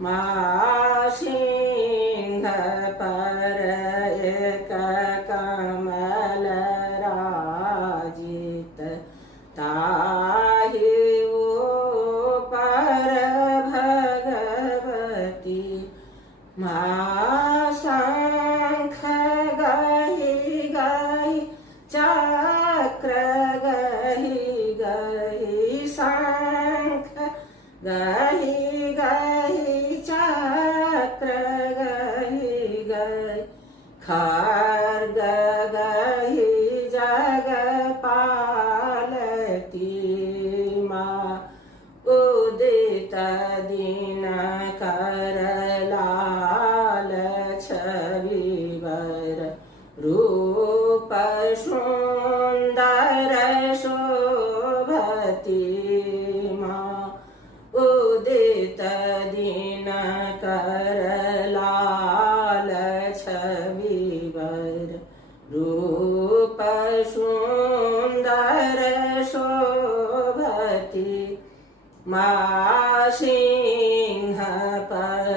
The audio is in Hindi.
मा सिंह पर एक कमल राजित ताहि ऊपर भगवती मा शंख गहि गहि चक्र गहि गहि शंख गहि गहि चक्र गहि गहि खड्ग गहि जगपालती माँ उदित दिनकर लाल छविवर रूप सुंदर शोभती माँ उदित दिनकर लाल छविवर रूप सुंदर शोभती मा सिंह पर